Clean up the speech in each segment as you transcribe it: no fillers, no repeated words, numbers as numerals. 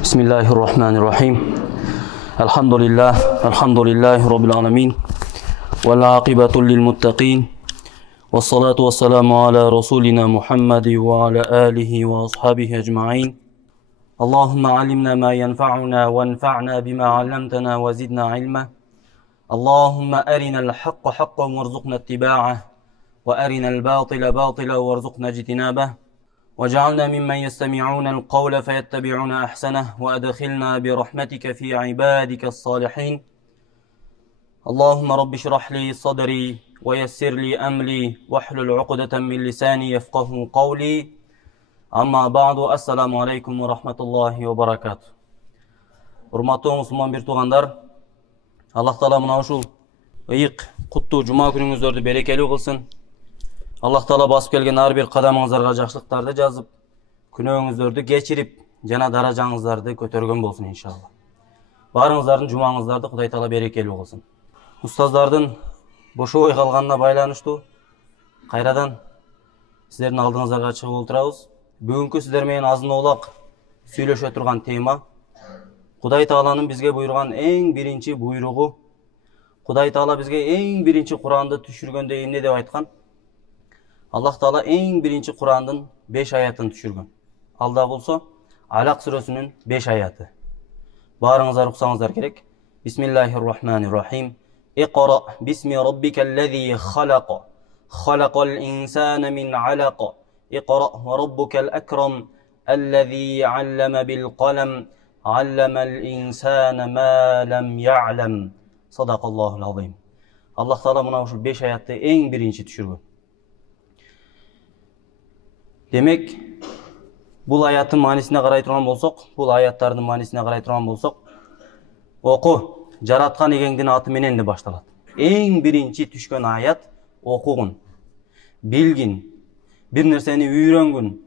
Bismillahirrahmanirrahim. Elhamdülillahi Rabbil alamin. Vel aqibatu lil muttaqin. Ve salatu ve selamu ala Rasulina Muhammed ve ala alihi ve ashabihi ecma'in. Allahümme alimna ma yenfa'una ve enfa'na bima allamtana ve zidna ilma. Allahümme erinel hakka hakkan ve rzuqna ittiba'ah. Ve erinel batila batila ve rzuqna ijtinabah. وجعلنا ممن يستمعون القول فيتبعون أحسنه وأدخلنا برحمتك في عبادك الصالحين اللهم رب اشرح لي صدري ويسر لي أمري واحلل عقدة من لساني يفقه قولي أما بعد السلام عليكم ورحمة الله وبركاته. Урматтуу мусулман бир туугандар, Аллах Таала мына ушул ыйык куттуу жума күнүңүздөрдү берекелүү кылсын. Аллах Таала басып келген ар бир кадамыңыздарга жакшылыктарды жазып, күнөөңүздөрдү кечирип, жана даражаңыздарды көтөргөн болсун иншалла. Баарыңыздардын жумаңыздарды Кудай Таала берекелүү кылсын. Устаздардын бошобой калганына байланыштуу кайрадан сиздердин алдыңыздарга чыгып отурабыз. Бүгүнкү сиздер менен азын-оолак сүйлөшө турган тема Кудай Тааланын бизге буйруган эң биринчи буйругу. Кудай Таала бизге эң биринчи Куранды түшүргөндө эмне деп айткан? Аллах Таала эң биринчи Курандын 5 аятын түшүргөн. Алда болсо Алак сүрөсүнүн 5 аяты. Баарыңыздар уксаңыздар керек. Бисмиллахир-рахманир-рахим. Иqra бисми раббикаллази халаqa. Халакал инсана мин алаqa. Иqra ва раббукал акрам аллази аллама бил қалам. Алламал инсана ма лам я'лам. Садақаллахул азим. Аллах Таала мына ушул 5 аятты эң биринчи түшүргөн. Демек, бул аяттын маанисине карай турган болсок, бул аяттардын маанисине карай турган болсок, оку жараткан эгеңдин аты менен деп башталат. Эң биринчи түшкөн аят окугун, билгин, бир нерсени үйрөнгүн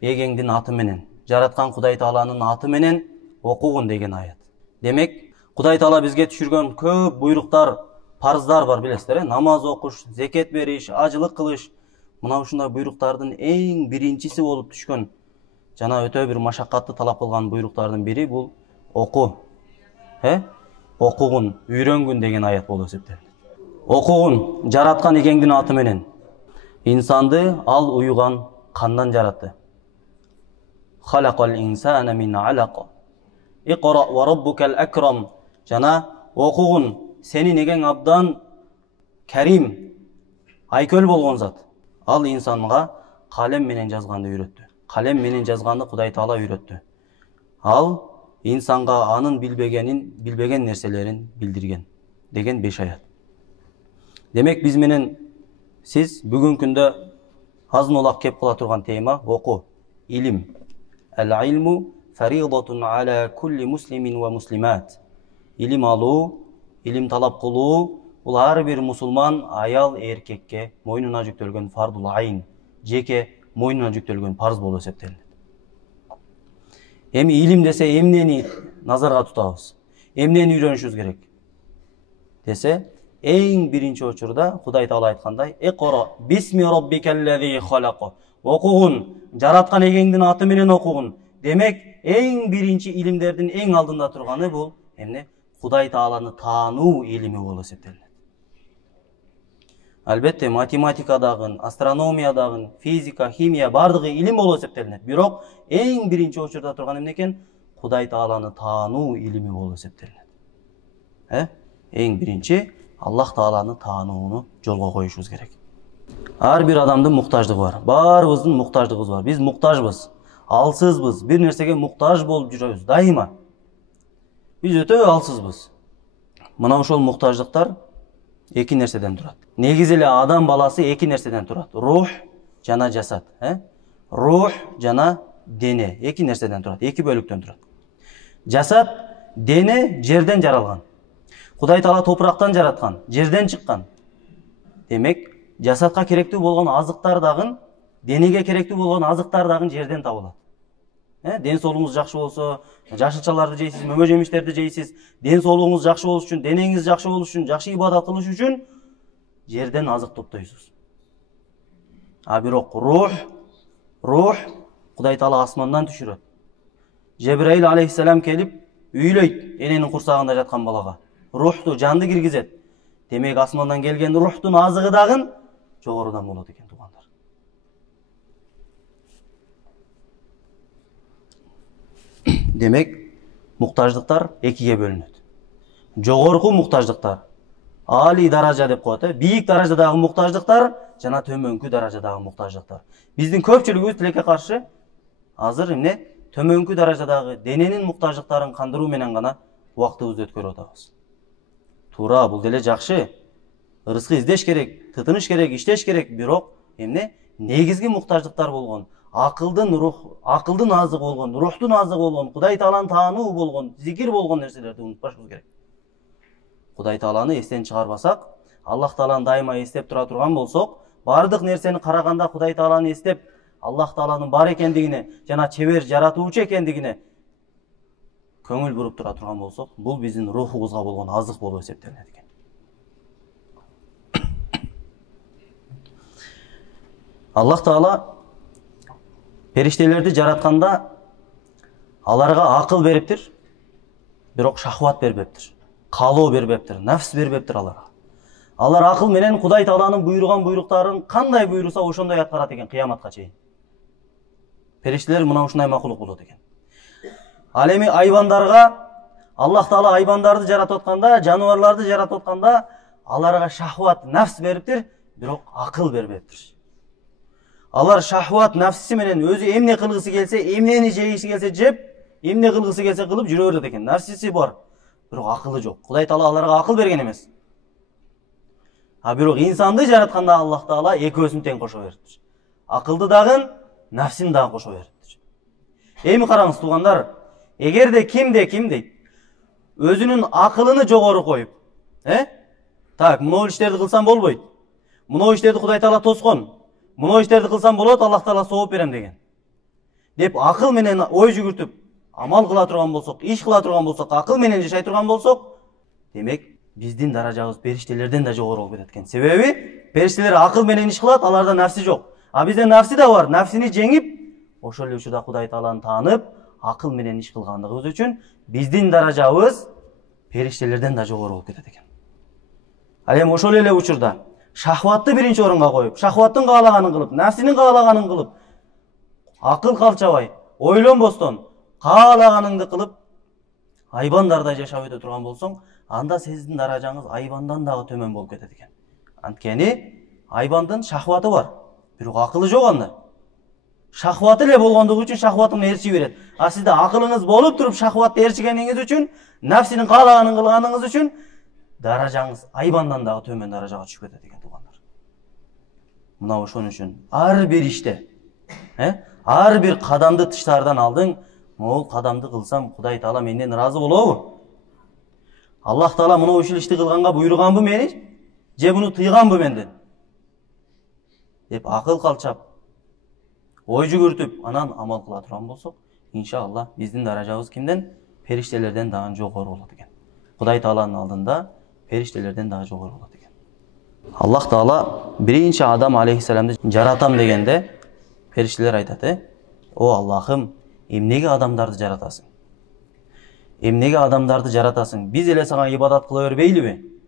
эгеңдин аты менен, жараткан Кудай Тааланын аты менен окугун деген аят. Демек, Кудай Таала бизге түшүргөн көп буйруктар, парыздар бар билесиздер, намаз окуш, зекет бериш, ажылык кылыш. Мына ушундай буйруктардын эң биринчиси болуп түшкөн жана өтө бир машакатты талап кылган буйруктардын бири бул оку. Окугун, үйрөнгүн деген аят болуп эсептелет. Окугун, жараткан эгеңдин аты менен. Инсанды ал уюган кандан жаратты. Халакал инсана мин алаqa. Иqra ва раббукал акрам. Жана окугун, сенин эгең абдан карим, айкөл болгон зат. Ал инсанга калем менен жазганды үйрөттү. Калем менен жазганды Кудай Таала үйрөттү. Ал инсанга анын билбеген нерселерин билдирген деген 5 аят. Демек биз менен сиз бүгүнкү күндө азын-оолак кеп кала турган тема оку, илим. Ал-илму фаридатун ала кулли муслимин ва муслимат. Илим алуу, илим талап кылуу бул ар бир мусулман аял эркекке мойнуна жүктөлгөн фардул айн, жеке мойнуна жүктөлгөн парыз болуп эсептелет. Эми илим десе эмнени назарга тутабыз? Эмнени үйрөнүшүбүз керек? Десе, эң биринчи учурда Кудай Таала айткандай, Иqra бисми раббикаллази халаqa. Окугун, жараткан эгеңдин аты менен окугун. Демек, эң биринчи илимдердин эң алдында турганы бул эмне? Кудай Тааланы таануу илими болуп эсептелет. Албетте математикадагы, астрономиядагы, физика, химия бардыгы илим болуп эсептелет. Бирок эң биринчи учурда турган эмне экен? Кудай Тааланы таануу илими болуп эсептелет. Эң биринчи Аллах Тааланы таанууну жолго коюшубуз керек. Ар бир адамдын муктаждыгы бар. Баарыбыздын муктаждыгыбыз бар. Биз муктажбыз, алсызбыз, бир нерсеге муктаж болуп жүрөбүз дайыма. Биз өтө алсызбыз. Мына ошол муктаждыктар эки нерседен турат. Негизи эле адам баласы эки нерседен турат. Рух жана жасат. Рух жана дене эки нерседен турат, эки бөлүктөн турат. Жасат, дене жерден жаралган. Кудай Таала топурактан жараткан, жерден чыккан. Демек, жасатка керектүү болгон азыктар дагы, денеге керектүү болгон азыктар дагы жерден табылат. Ден соолугуңуз жакшы болсо, жашылчаларды жейсиз, мөмө жемиштерди жейсиз. Ден соолугуңуз жакшы болуш үчүн, денеңиз жакшы болуш үчүн, жакшы ибадат кылыш үчүн жерден азык топтойсуз. А бирок рух Кудай Таала асмандан түшүрөт. Жебраил алейхиссалам келип үйлөйт эненин курсагында жаткан балага. Рухту, жанды киргизет. Демек асмандан келген рухтун азыгы дагы жогорудан болот экен, туугандар. Демек муктаждыктар экиге бөлүнөт. Жогорку муктаждыктар, али даража деп коет, бийик даражадагы муктаждыктар жана төмөнкү даражадагы муктаждыктар. Биздин көпчүлүгүбүз тилекке каршы азыр эмне төмөнкү даражадагы дененин муктаждыктарын кандыруу менен гана убактыбызды өткөрүп атабыз. Туура, бул деле жакшы. Ырыскы издеш керек, тытыныш керек, иштеш керек, бирок эмне негизги муктаждыктар болгон, акылдын азыгы болгон, рухтун азыгы болгон, Кудай Тааланы таануу болгон, зикир болгон нерселерди унутпашыбыз керек. Кудай Тааланы эстен чыгарбасак, Аллах Тааланы дайыма эстеп тура турган болсок, бардык нерсени караганда Кудай Тааланы эстеп, Аллах Тааланын бар экендигине жана чебер жаратуучу экендигине көңүл буруп тура турган болсок, бул биздин рухубузга болгон азык болуп эсептелет экен. Аллах Таала периштелерди жаратканда аларга акыл бериптир, бирок шахват бербептир. Каалоо бербептир, нафс бербептир аларга. Алар акыл менен Кудай Тааланын буйруган буйруктарын кандай буйруса ошондой аткарат экен кыяматка чейин. Периштелер мына ушундай макулук болот экен. Ал эми айбандарга Аллах Таала айбандарды жаратып атканда, жаныбарларды жаратып атканда аларга шахват, нафс бериптир, бирок акыл бербептир. Алар шахват, нафси менен өзү эмне кылгысы келсе, эмнени жейиши келсе жеп, эмне кылгысы келсе кылып жүрө берет экен. Нафсиси бар, бирок акылы жок. Кудай Таала аларга акыл берген эмес. А бирок инсанды жаратканда Аллах Таала экөөсүн тең кошо бериптир. Акылды дагы, нафсин дагы кошо бериптир. Эми караңыз туугандар, эгерде ким дейт, өзүнүн акылыны жогору коюп, так, мынау иштерди кылсам болбойт. Мынау иштерди Кудай Таала тоскон. Мынау иштерди кылсам болот, Аллах Таала сооп берем деген. Деп акыл менен ой жүгүртүп, амал кыла турган болсок, иш кыла турган болсок, акыл менен жашай турган болсок, демек биздин даражабыз периштелерден да жогору болуп кетет экен. Себеби периштелер акыл менен иш кылат, аларда нафси жок. А бизде нафси да бар. Нафсини жеңип, ошол эле учурда Кудай Тааланы таанып, акыл менен иш кылгандыгыбыз үчүн биздин даражабыз периштелерден да жогору болуп кетет экен. Ал эми ошол эле учурда шахватты биринчи орунга коюп, шахваттын каалаганын кылып, нафсинин каалаганын кылып, акыл калчабай, ойлонбостон каалаганыңды кылып, айбандардай жашап өтө турган болсоң, анда сиздин даражаңыз айбандан дагы төмөн болуп кетет экен. Анткени айбандын шахваты бар, бирок акылы жок анда. Шахваты эле болгондугу үчүн шахватын ээрчи берет. А сизде акылыңыз болуп туруп шахватты ээрчигениңиз үчүн, нафсинин каалаганын кылганыңыз үчүн даражаңыз айбандан дагы төмөн даражага түшүп кетет экен туугандар. Мына ошон үчүн ар бир иште, ар бир кадамды тыштаардан алдың, могул кадамды кылсам Кудай Таала менден ыраазы болобу? Аллах Таала мына ушул ишти кылганга буйруганбы мени? Же буну тыйганбы менден? Деп акыл калчап, ой жүгүртүп, анан амал кыла турган болсок, иншалла биздин даражабыз кимден? Периштелерден дагы жогору болот экен. Кудай Тааланын алдында периштелерден дагы жогору болот экен. Аллах Таала биринчи Адам алейхиссаламды жаратам дегенде, периштелер айтат: "О Аллахым, эмнеге адамдарды жаратасың? Эмнеге адамдарды жаратасың? Биз эле сага ибадат кыла бербейлиби?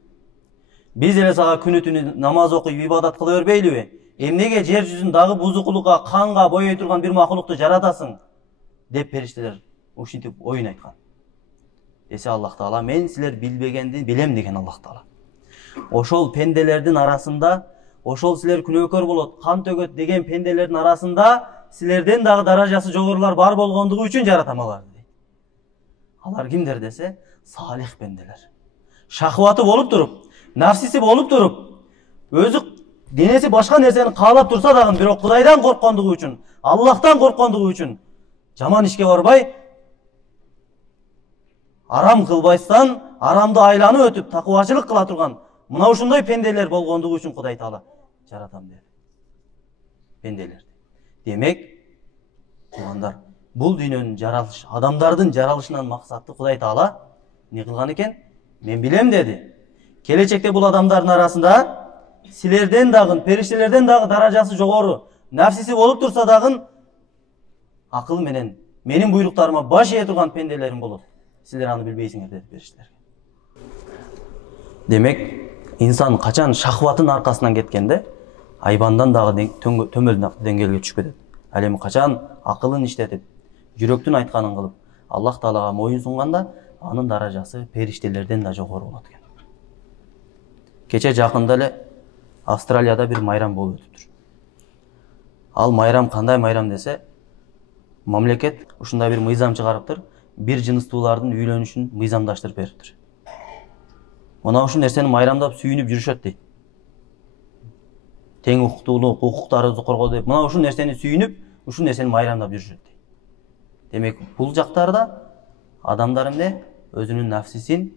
Биз эле сага күнү-түнү намаз окуп ибадат кыла бербейлиби? Эмнеге жер жүзүн дагы бузукулукка, канга боей турган бир макулукту жаратасың?" деп периштелер ушинтип оюн айткан. Эсе Аллах Таала, мен силер билбегенди билем деген Аллах Таала. Ошол пенделердин арасында, ошол силер күнөөкөр болот, кан төгөт деген пенделердин арасында силерден дагы даражасы жогорулар бар болгондугу үчүн жаратам аларды. Алар кимдер десе, салих пенделер. Шахваты болуп туруп, нафсиси болуп туруп, өзү денеси башка нерсени каалап турса дагы, бирок Кудайдан корккондугу үчүн, Аллахтан корккондугу үчүн жаман ишке барбай, арам кылбастан, арамды айланып өтүп, такыбачылык кыла турган мына ушундай пенделер болгондугу үчүн Кудай Таала жаратам деди. Пенделерди. Демек, туугандар, бул дүйнөнүн жаралышы, адамдардын жаралышынан максаты Кудай Таала не кылган экен? Мен билем деди. Келечекте бул адамдардын арасында силерден дагы, периштелерден дагы даражасы жогору, нафсиси болуп турса дагы акыл менен менин буйруктарыма баш ие турган пенделерим болот. Силер аны билбейсиңер деди периштелерге. Демек, инсан качан шахватын аркасынан кеткенде, айбандан дагы төмөн деңгээлге түшүп кетет. Ал эми качан акылын иштетип, жүрөктүн айтканын кылып, Аллах Таалага моюн сунганда, анын даражасы периштелерден да жогору болот экен. Кече жакында эле Австралияда бир майрам болуп өтүптүр. Ал майрам кандай майрам десе, мамлекет ушундай бир мыйзам чыгарыптыр, бир жыныстуулардын үйлөнүшүн мыйзамдаштырып бериптир. Мына ушул нерсени майрамдап сүйүнүп жүрүшөт дейт. Тең укуктуулук, укуктарыбызды коргоо деп, мына ушул нерсени сүйүнүп, ушул нерсени майрамдап жүрүшөт дейт. Демек, бул жактарда адамдар эмне өзүнүн нафсисин,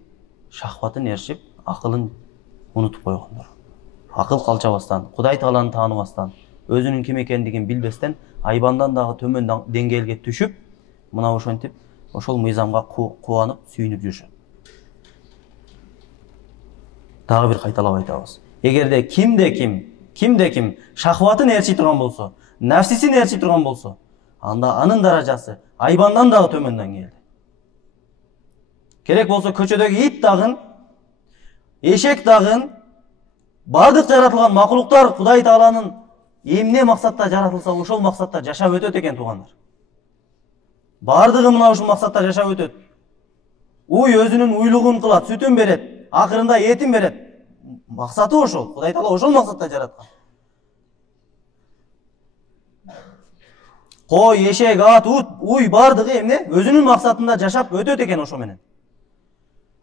шахватын ээрчип, акылын унутуп койгондор. Акыл калчабастан, Кудай Тааланы тааныбастан, өзүнүн ким экендигин билбестен, айбандан дагы төмөн деңгээлге түшүп, мына ошентип, ошол мыйзамга кубанып, сүйүнүп жүрүшөт. Дагы бир кайталап айтабыз. Эгерде кимде ким шахватын ээрчи турган болсо, нафсисин ээрчи турган болсо, анда анын даражасы айбандан дагы төмөн деңгээлде. Керек болсо көчөдөгү ит дагы, эшек дагы, бардык жаратылган макулуктар Кудай Тааланын эмне максатта жаратылса, ошол максатта жашап өтөт экен туугандар. Бардыгы мына ушул максатта жашап өтөт. Уй өзүнүн уйлугун кылат, сүтүн берет, акырында этин берет. Максаты ошол. Кудай Таала ошол максатта жараткан. Кой, эшек, ат, ут, уй бардыгы эмне өзүнүн максатында жашап өтөт экен ошо менен.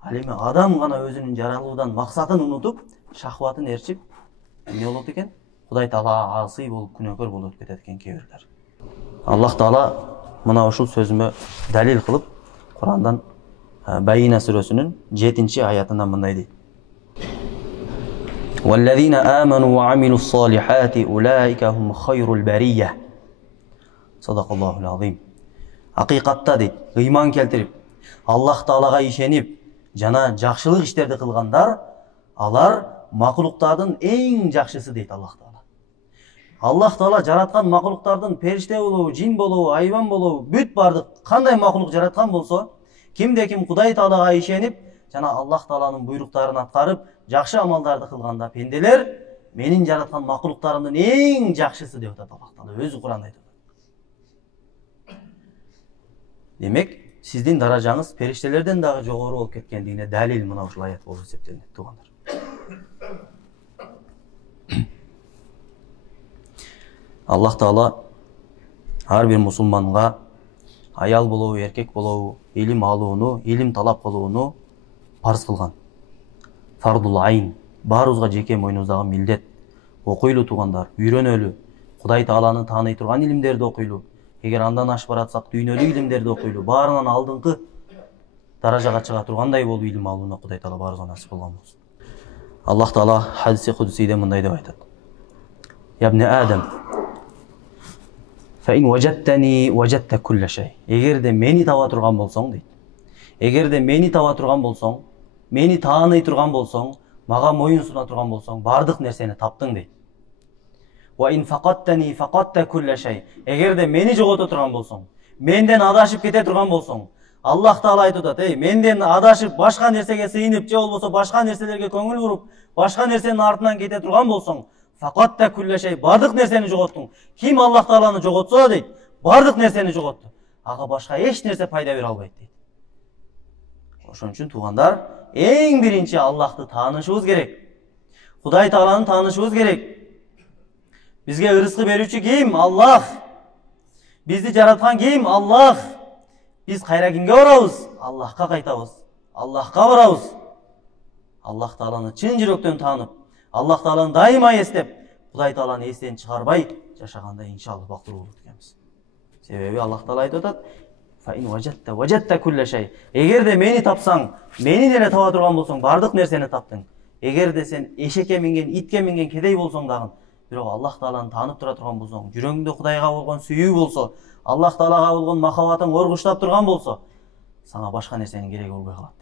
Ал эми адам гана өзүнүн жаралуудан максатын унутуп, шахватын ээрчип, эмне болот экен? Кудай Таалага асый болуп, күнөөкөр болуп кетет экен кээ бирлер. Аллах Таала мына ушул сөзүмө далил кылып, Курандан Байина сүрөсүнүн 7-аятында мындай дейт. وَالَّذِينَ آمَنُوا وَعَمِلُوا الصَّالِحَاتِ أُولَئِكَ هُمْ خَيْرُ الْبَرِيَّةِ. Садақаллахул азим. Акыйкатта дейт, ыйман келтирип, Аллах Таалага ишенип, жана жакшылык иштерди кылгандар, алар макулуктардын эң жакшысы дейт Аллах Таала. Аллах Таала жараткан макулуктардын периште болобу, жин болобу, айбан болобу, бүт бардык кандай макулук жараткан болсо, кимде ким Кудай Таалага ишенип, жана Аллах Тааланын буйруктарын аткарып, жакшы амалдарды кылганда, пенделер менин жараткан макулуктарымдын эң жакшысы деп атат Аллах Таала, өзү Куранда айтат. Демек, сиздин даражаңыз периштелерден дагы жогору болуп кеткендигине далил мына ушул аят болуп эсептелет, туугандар. Аллах Таала ар бир мусулманга аял болобу, эркек болобу, илим алууну, илим талап кылууну парз кылган. Фардул айн, баарыбызга жеке мойнубуздагы милдет. Окуйлу туугандар, үйрөнөлү, Кудай Тааланы тааный турган илимдерди окуйлу. Эгер андан ашып баратсак, дүйнөлүк илимдерди окуйлу, баарынан алдыңкы даражага чыга тургандай болуп илим алууна Кудай Таала баарыбызга насип кылган болсун. Аллах Таала хадиси кудусийде мындай деп айтат. Ябни Адам, фа ин важаттани важатта кулла шей. Эгерде мени таба турган болсоң дейт. Эгерде мени таба турган болсоң, мени тааный турган болсоң, мага моюн суна турган болсоң, бардык нерсени таптың дейт. Ва ин фақаттани фақатта кулла шей. Эгерде мени жогото турган болсоң, менден адашып кете турган болсоң, Аллах Таала айтып атат, менден адашып башка нерсеге сыйынып, же болбосо башка нерселерге көңүл буруп, башка нерсенин артынан кете турган болсоң, фақатта кулла шей, бардык нерсени жоготтуң. Ким Аллах Тааланы жоготсо дейт, бардык нерсени жоготту. Ага башка эч нерсе пайда бере албайт дейт. Ошон үчүн туугандар, эң биринчи Аллахты таанышыбыз керек. Кудай Тааланы таанышыбыз керек. Бизге ырыскы берүүчү ким? Аллах. Бизди жараткан ким? Аллах. Биз кайра кимге барабыз? Аллахка кайтабыз. Аллахка барабыз. Аллах Тааланы чын жүрөктөн таанып, Аллах Тааланы дайыма эстеп, Кудай Тааланы эстен чыгарбай жашаганда иншалла бактылуу болот экенбиз. Себеби Аллах Таала айтып атат: "Фа ин важатта важатта кулла шей." Эгерде мени тапсаң, мени деле таба турган болсоң, бардык нерсени таптың. Эгерде сен эшекке минген, итке минген кедей болсоң дагы, бирок Аллах Тааланы таанып тура турган болсоң, жүрөгүңдө Кудайга болгон сүйүү болсо, Аллах Таалага болгон махаббатың оргуштап турган болсо, сага башка нерсенин кереги болбой калат.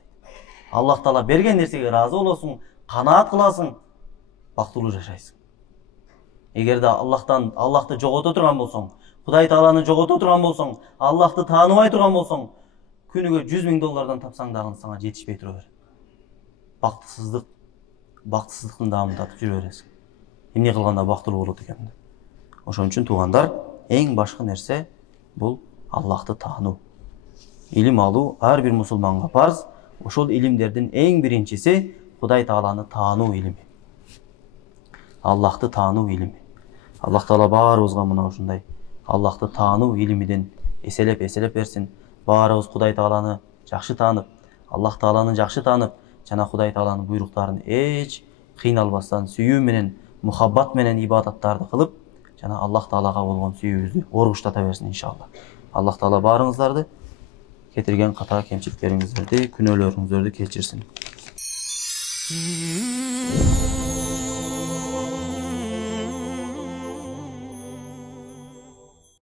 Аллах Таала берген нерсеге разы болосуң, канаат кыласың. бактылуу жашайсың. Эгерде Аллахты жогото турган болсоң, Кудай Тааланы жогото турган болсоң, Аллахты тааныбай турган болсоң, күнүгө $100.000 тапсаң дагы сага жетишпей тура берет. Бактысыздыктын даамын татып жүрө бересиң. Эмне кылганда бактылуу болот экен? Ошон үчүн туугандар, эң башкы нерсе бул Аллахты таануу. Илим алуу ар бир мусулманга парз. Ошол илимдердин эң биринчиси Кудай Тааланы таануу илими. Аллахты таануу илими. Аллах Таала баарыбызга мына ушундай Аллахты таануу илимиден эселеп берсин. Баарыбыз Кудай Тааланы жакшы таанып, Аллах Тааланы жакшы таанып, жана Кудай Тааланын буйруктарын эч кыйналбастан сүйүү менен, мухаббат менен ибадаттарды кылып, жана Аллах Таалага болгон сүйүүбүздү оргуштата берсин иншалла. Аллах Таала баарыңыздарды, кетирген ката кемчиликтериңиздерди, күнөөлөрүңүздөрдү кечирсин.